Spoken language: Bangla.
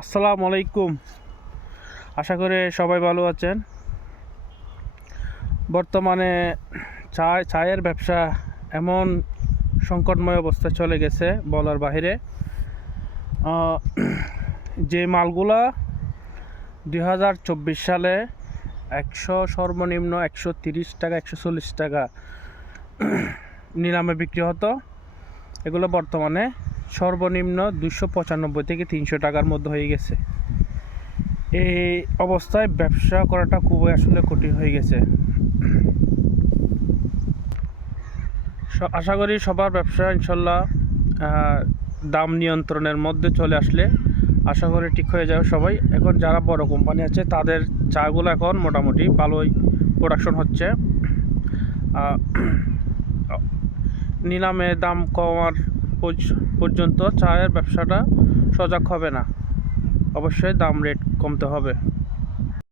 আসসালামু আলাইকুম। আশা করি সবাই ভালো আছেন। বর্তমানে চায়ের ব্যবসা এমন সংকটময় অবস্থায় চলে গেছে বলার বাহিরে। যে মালগুলা 2024 সালে সর্বনিম্ন 130 টাকা 140 টাকা নিলামে বিক্রি হতো, এগুলো বর্তমানে সর্বনিম্ন 295 থেকে 300 টাকার মধ্যে হয়ে গেছে। এই অবস্থায় ব্যবসা করাটা খুবই আসলে কঠিন হয়ে গেছে। আশা করি সবার ব্যবসা ইনশাল্লাহ দাম নিয়ন্ত্রণের মধ্যে চলে আসলে আশা করি ঠিক হয়ে যাবে সবাই। এখন যারা বড় কোম্পানি আছে তাদের চাগুলো এখন মোটামুটি ভালোই প্রোডাকশন হচ্ছে। নিলামে দাম কমার পর্যন্ত চায়ের ব্যবসাটা সজাগ হবে না, অবশ্যই দাম রেট কমতে হবে।